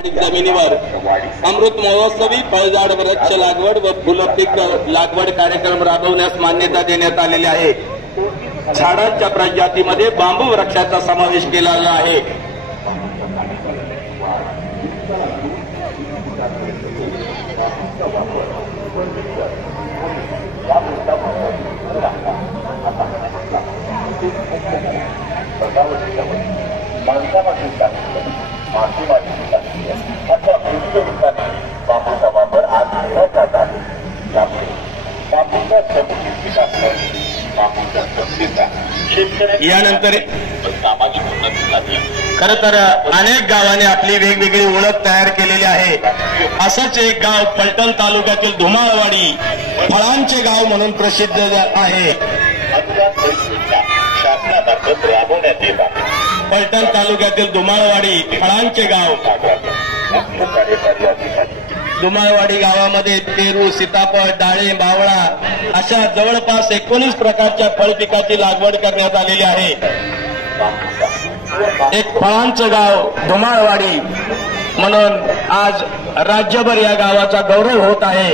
जमिनीवर अमृत महोत्सवी फळझाड वृक्ष लागवड व फुलपीक लागवड कार्यक्रम राबवण्यास मान्यता देण्यात आलेली आहे। झाडांच्या प्रजातीमध्ये बांबू वृक्षाचा समावेश केलेला आहे। यानंतर खर तर अनेक गावांनी आपली वेगवेगळी ओळख तयार केलेली आहे। असंच एक गाव फलटण तालुक्यातील धुमाळवाडी फळांचे गाव म्हणून प्रसिद्ध आहे। शासनामार्फत राबवण्यात येत आहे। फलटण तालुक्यातील धुमाळवाडी फळांचे गाव। धुमाळवाडी गावामध्ये पेरू, सीताफळ, डाळिंब, आवळा अशा जवळपास 19 प्रकारच्या फळ पिकाची लागवड करण्यात आलेली आहे। एक फळांचं गाव धुमाळवाडी म्हणून आज राज्यभर या गावाचा गौरव होत आहे।